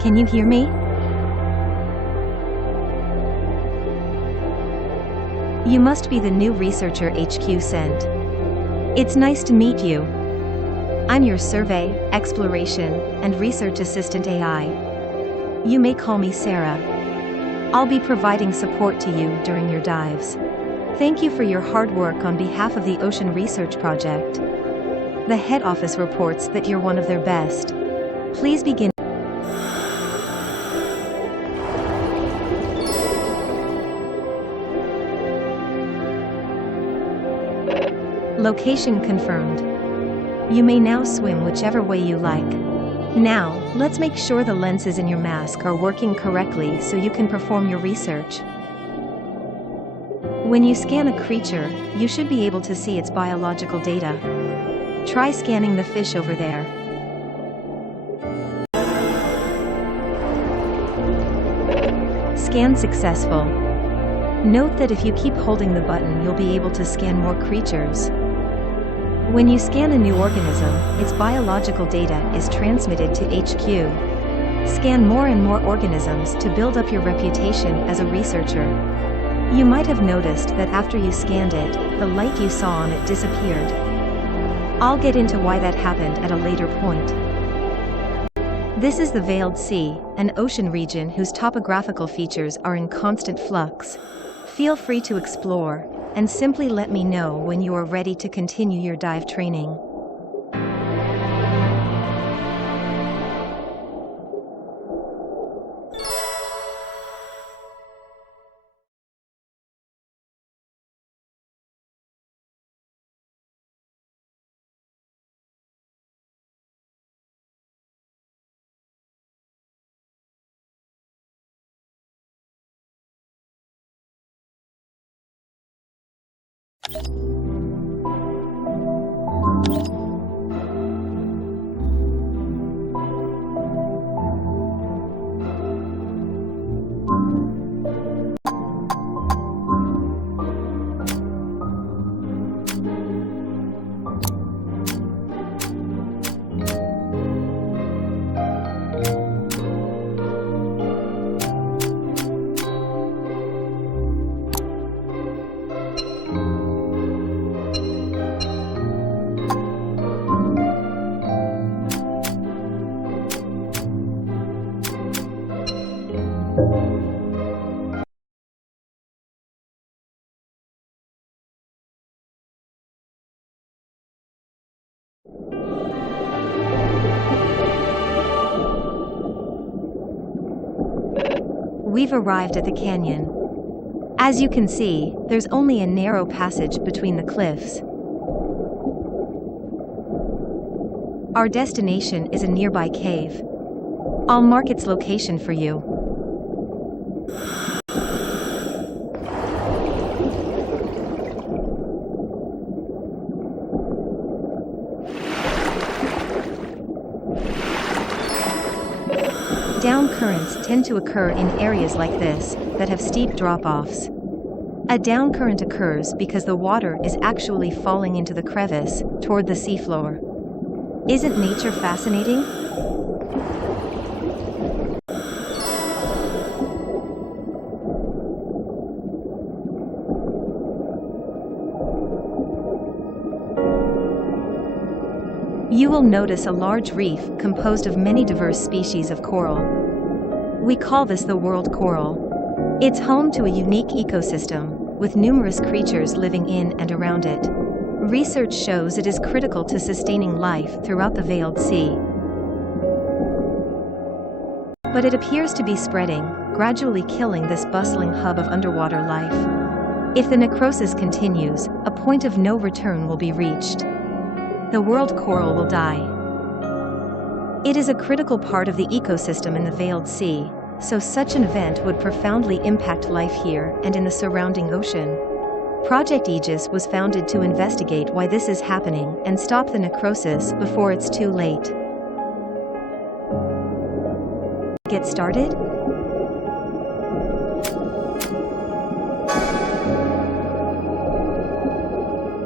Can you hear me? You must be the new researcher HQ sent. It's nice to meet you. I'm your survey, exploration, and research assistant AI. You may call me Sarah. I'll be providing support to you during your dives. Thank you for your hard work on behalf of the Ocean Research Project. The head office reports that you're one of their best. Please begin. Location confirmed. You may now swim whichever way you like. Now, let's make sure the lenses in your mask are working correctly so you can perform your research. When you scan a creature, you should be able to see its biological data. Try scanning the fish over there. Scan successful. Note that if you keep holding the button, you'll be able to scan more creatures. When you scan a new organism, its biological data is transmitted to HQ. Scan more and more organisms to build up your reputation as a researcher. You might have noticed that after you scanned it, the light you saw on it disappeared. I'll get into why that happened at a later point. This is the Veiled Sea, an ocean region whose topographical features are in constant flux. Feel free to explore, and simply let me know when you are ready to continue your dive training. We've arrived at the canyon. As you can see, there's only a narrow passage between the cliffs. Our destination is a nearby cave. I'll mark its location for you. Down currents tend to occur in areas like this, that have steep drop-offs. A down current occurs because the water is actually falling into the crevice, toward the seafloor. Isn't nature fascinating? You will notice a large reef composed of many diverse species of coral. We call this the world coral. It's home to a unique ecosystem, with numerous creatures living in and around it. Research shows it is critical to sustaining life throughout the Veiled Sea. But it appears to be spreading, gradually killing this bustling hub of underwater life. If the necrosis continues, a point of no return will be reached. The world coral will die. It is a critical part of the ecosystem in the Veiled Sea, so such an event would profoundly impact life here and in the surrounding ocean. Project Aegis was founded to investigate why this is happening and stop the necrosis before it's too late. Get started?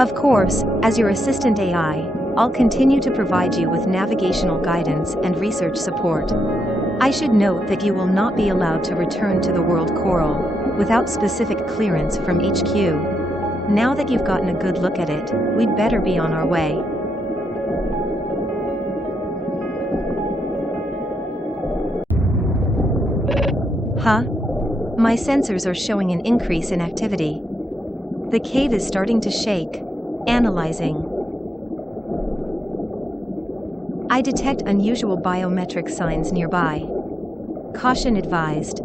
Of course, as your assistant AI, I'll continue to provide you with navigational guidance and research support. I should note that you will not be allowed to return to the world Coral without specific clearance from HQ. Now that you've gotten a good look at it, we'd better be on our way. Huh? My sensors are showing an increase in activity. The cave is starting to shake. Analyzing. I detect unusual biometric signs nearby. Caution advised.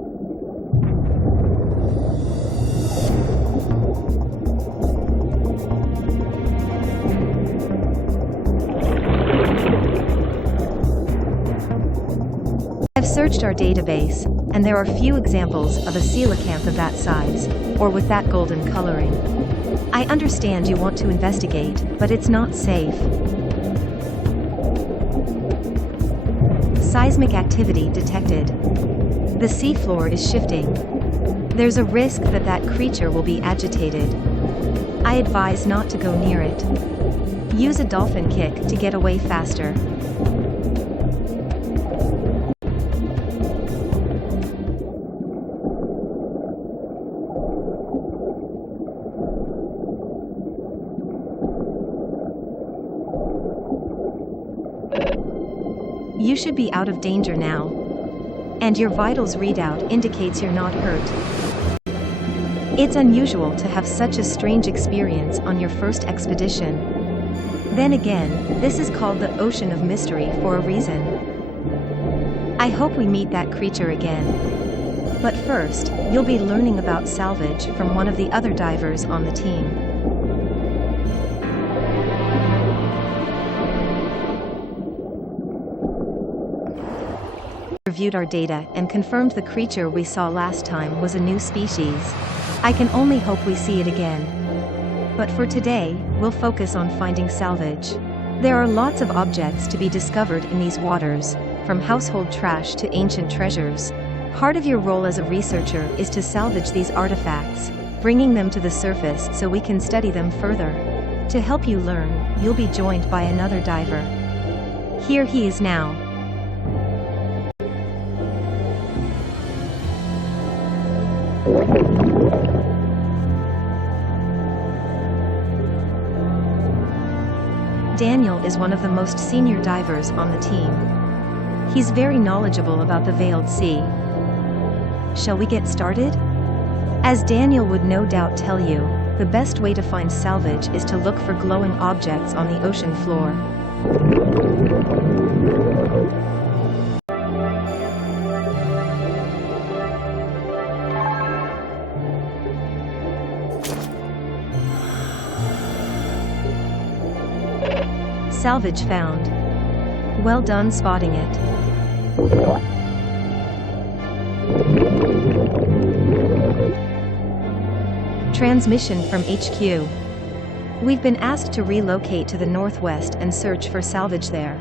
I've searched our database, and there are few examples of a coelacanth of that size, or with that golden coloring. I understand you want to investigate, but it's not safe. Seismic activity detected. The seafloor is shifting. There's a risk that that creature will be agitated. I advise not to go near it. Use a dolphin kick to get away faster. You should be out of danger now. And your vitals readout indicates you're not hurt. It's unusual to have such a strange experience on your first expedition. Then again, this is called the Ocean of Mystery for a reason. I hope we meet that creature again. But first, you'll be learning about salvage from one of the other divers on the team. Reviewed our data and confirmed the creature we saw last time was a new species. I can only hope we see it again. But for today, we'll focus on finding salvage. There are lots of objects to be discovered in these waters, from household trash to ancient treasures. Part of your role as a researcher is to salvage these artifacts, bringing them to the surface so we can study them further. To help you learn, you'll be joined by another diver. Here he is now. Daniel is one of the most senior divers on the team. He's very knowledgeable about the Veiled Sea. Shall we get started? As Daniel would no doubt tell you, the best way to find salvage is to look for glowing objects on the ocean floor. Salvage found. Well done spotting it. Transmission from HQ. We've been asked to relocate to the northwest and search for salvage there.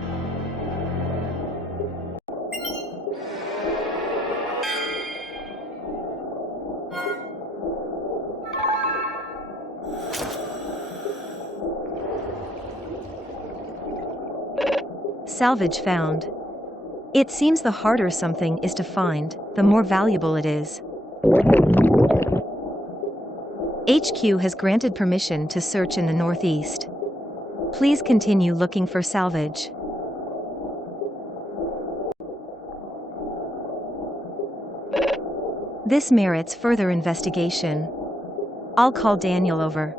Salvage found. It seems the harder something is to find, the more valuable it is. HQ has granted permission to search in the northeast. Please continue looking for salvage. This merits further investigation. I'll call Daniel over.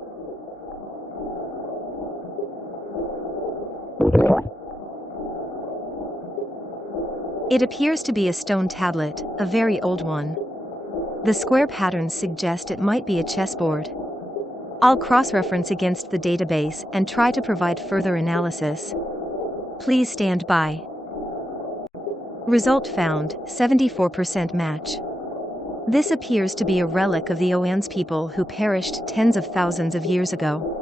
It appears to be a stone tablet, a very old one. The square patterns suggest it might be a chessboard. I'll cross-reference against the database and try to provide further analysis. Please stand by. Result found, 74% match. This appears to be a relic of the Oan's people who perished tens of thousands of years ago.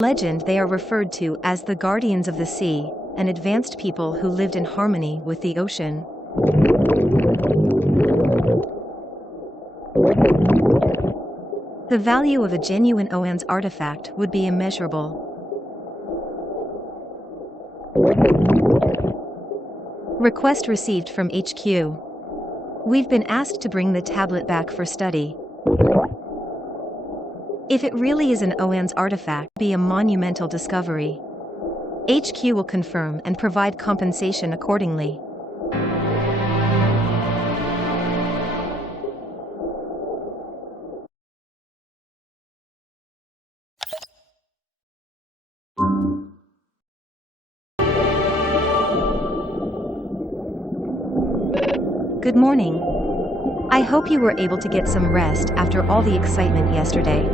Legend, they are referred to as the guardians of the sea, an advanced people who lived in harmony with the ocean. The value of a genuine Oan's artifact would be immeasurable. Request received from HQ. We've been asked to bring the tablet back for study. If it really is an Oan's artifact, it will be a monumental discovery. HQ will confirm and provide compensation accordingly. Good morning. I hope you were able to get some rest after all the excitement yesterday.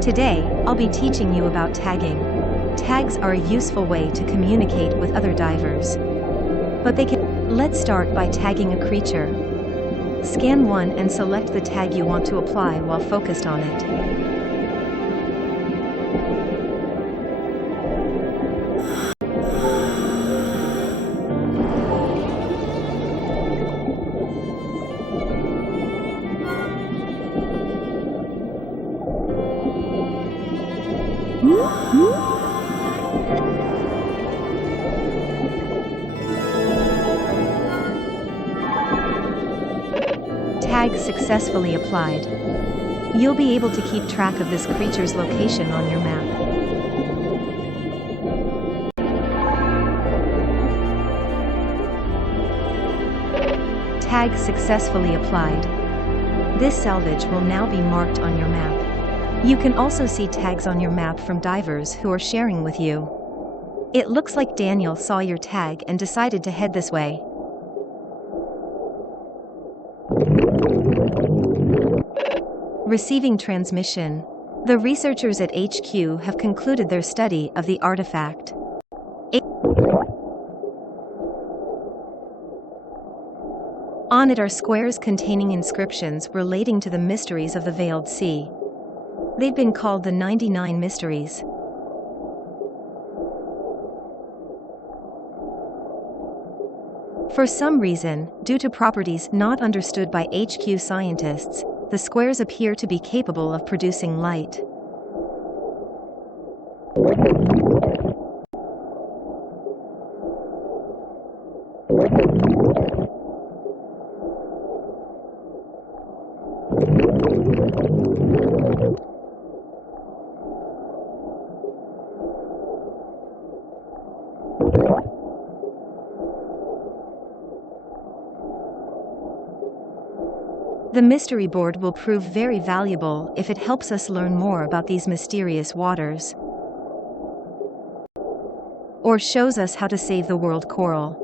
Today, I'll be teaching you about tagging. Tags are a useful way to communicate with other divers. Let's start by tagging a creature. Scan one and select the tag you want to apply while focused on it. Tag successfully applied. You'll be able to keep track of this creature's location on your map. Tag successfully applied. This salvage will now be marked on your map. You can also see tags on your map from divers who are sharing with you. It looks like Daniel saw your tag and decided to head this way. Receiving transmission. The researchers at HQ have concluded their study of the artifact. On it are squares containing inscriptions relating to the mysteries of the Veiled Sea. They've been called the 99 Mysteries. For some reason, due to properties not understood by HQ scientists, the squares appear to be capable of producing light. The mystery board will prove very valuable if it helps us learn more about these mysterious waters, or shows us how to save the world coral.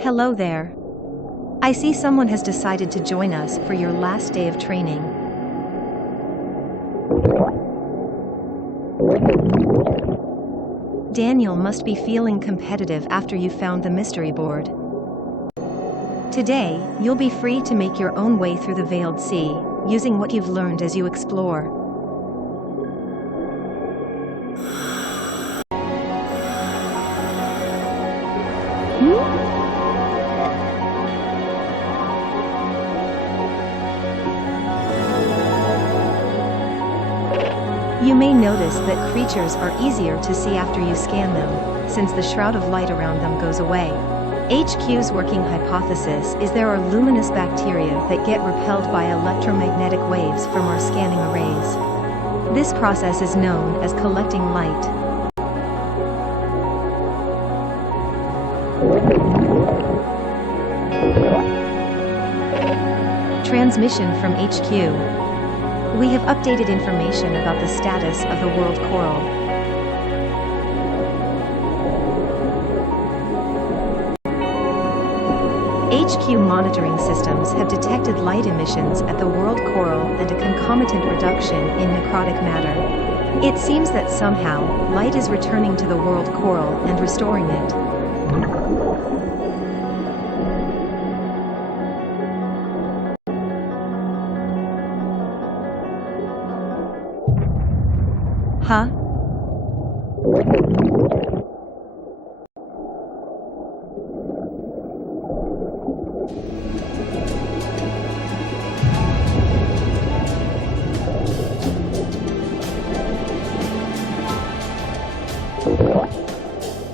Hello there. I see someone has decided to join us for your last day of training. Daniel must be feeling competitive after you found the mystery board. Today, you'll be free to make your own way through the Veiled Sea, using what you've learned as you explore. You may notice that creatures are easier to see after you scan them, since the shroud of light around them goes away. HQ's working hypothesis is there are luminous bacteria that get repelled by electromagnetic waves from our scanning arrays. This process is known as collecting light. Transmission from HQ. We have updated information about the status of the world coral. HQ monitoring systems have detected light emissions at the world coral and a concomitant reduction in necrotic matter. It seems that somehow, light is returning to the world coral and restoring it. Huh?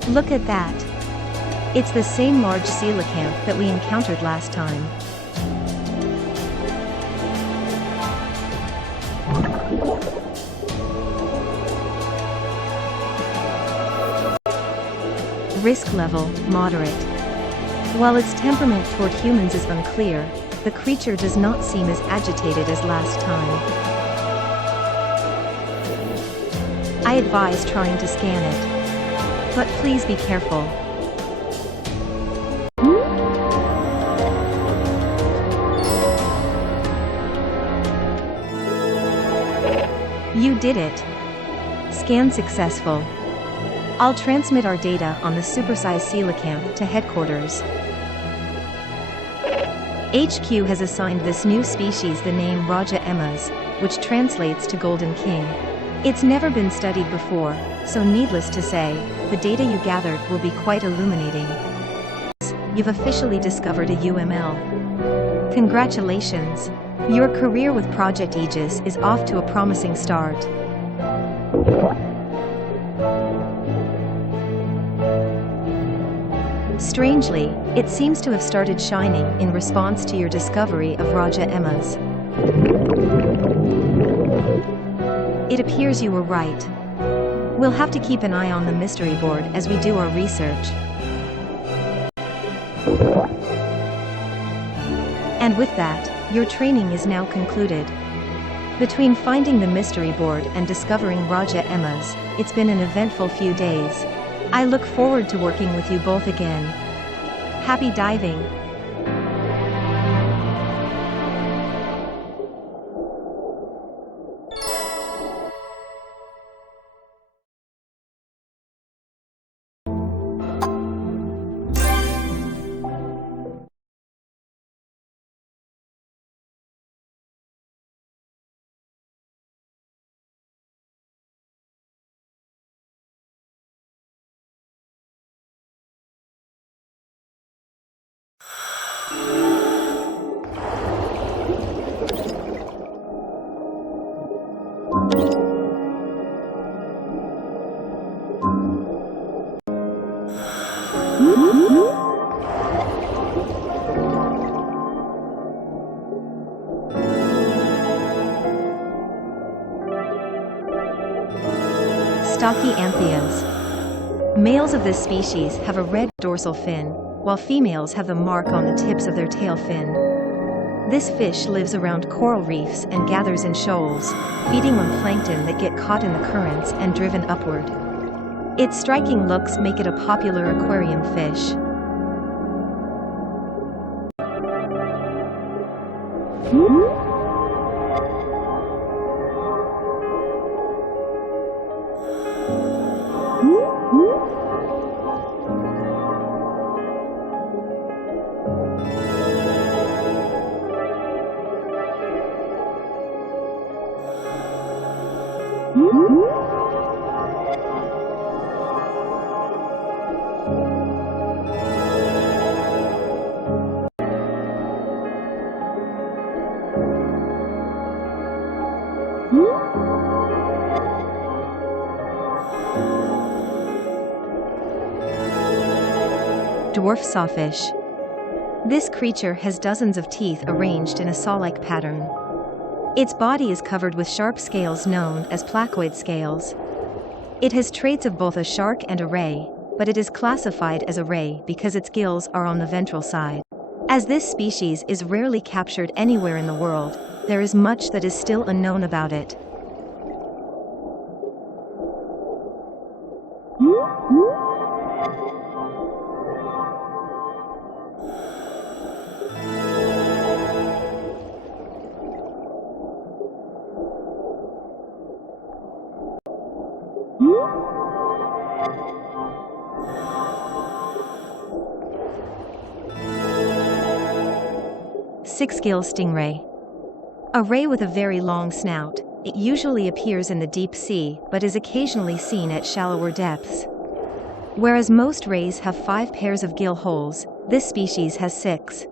Look at that. It's the same large coelacanth that we encountered last time. Risk level, moderate. While its temperament toward humans is unclear, the creature does not seem as agitated as last time. I advise trying to scan it. But please be careful. You did it. Scan successful. I'll transmit our data on the supersized coelacanth to headquarters. HQ has assigned this new species the name Raja Emmas, which translates to Golden King. It's never been studied before, so needless to say, the data you gathered will be quite illuminating. You've officially discovered a UML. Congratulations! Your career with Project Aegis is off to a promising start. Strangely, it seems to have started shining in response to your discovery of Raja Emmas. It appears you were right. We'll have to keep an eye on the mystery board as we do our research. And with that, your training is now concluded. Between finding the mystery board and discovering Raja Emmas, it's been an eventful few days. I look forward to working with you both again. Happy diving! Stocky anthias. Males of this species have a red dorsal fin, while females have the mark on the tips of their tail fin. This fish lives around coral reefs and gathers in shoals, feeding on plankton that get caught in the currents and driven upward. Its striking looks make it a popular aquarium fish. dwarf sawfish. This creature has dozens of teeth arranged in a saw-like pattern. Its body is covered with sharp scales known as placoid scales. It has traits of both a shark and a ray, but it is classified as a ray because its gills are on the ventral side. As this species is rarely captured anywhere in the world, there is much that is still unknown about it. Six-gill stingray. A ray with a very long snout, it usually appears in the deep sea but is occasionally seen at shallower depths. Whereas most rays have 5 pairs of gill holes, this species has 6.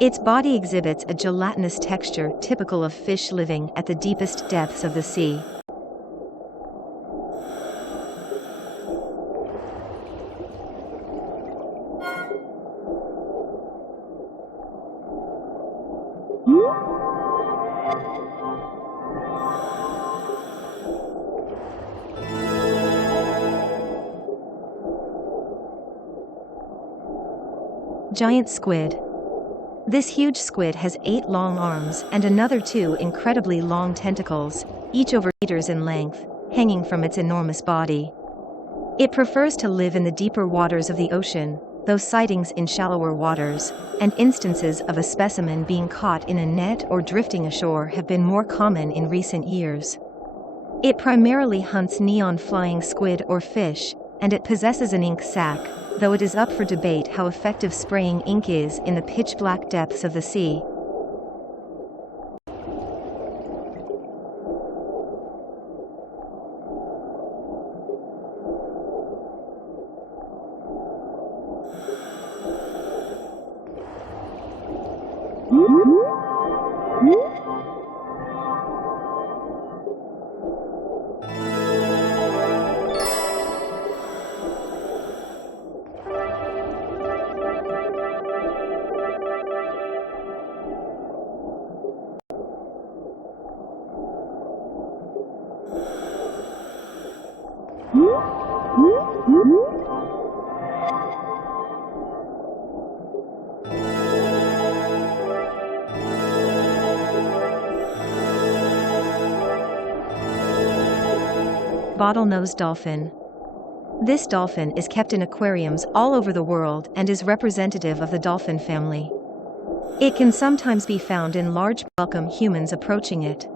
Its body exhibits a gelatinous texture typical of fish living at the deepest depths of the sea. Giant squid. This huge squid has 8 long arms and another 2 incredibly long tentacles, each over meters in length, hanging from its enormous body. It prefers to live in the deeper waters of the ocean, though sightings in shallower waters, and instances of a specimen being caught in a net or drifting ashore have been more common in recent years. It primarily hunts neon flying squid or fish, and it possesses an ink sac, though it is up for debate how effective spraying ink is in the pitch-black depths of the sea. Bottlenose dolphin. This dolphin is kept in aquariums all over the world and is representative of the dolphin family. It can sometimes be found in large, welcome humans approaching it.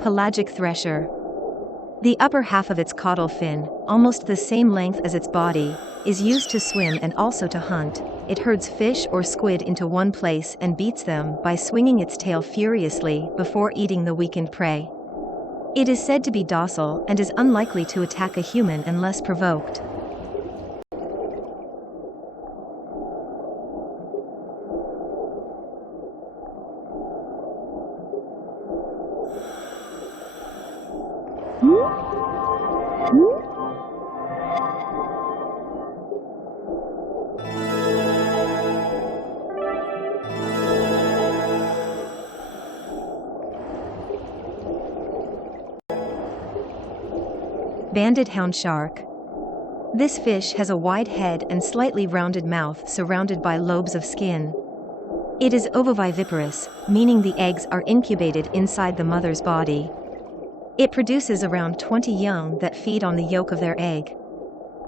Pelagic thresher. The upper half of its caudal fin, almost the same length as its body, is used to swim and also to hunt. It herds fish or squid into one place and beats them by swinging its tail furiously before eating the weakened prey. It is said to be docile and is unlikely to attack a human unless provoked. Banded hound shark. This fish has a wide head and slightly rounded mouth surrounded by lobes of skin. It is ovoviviparous, meaning the eggs are incubated inside the mother's body. It produces around 20 young that feed on the yolk of their egg.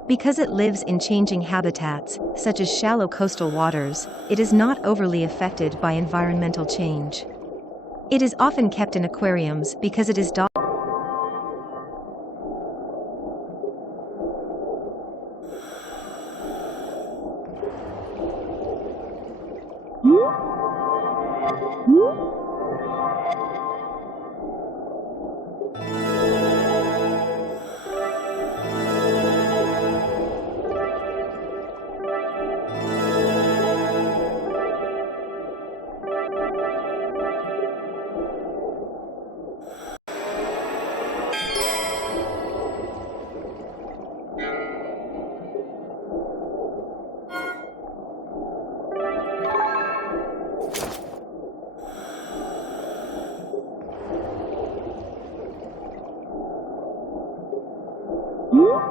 Because it lives in changing habitats, such as shallow coastal waters, it is not overly affected by environmental change. It is often kept in aquariums because it is Hmm?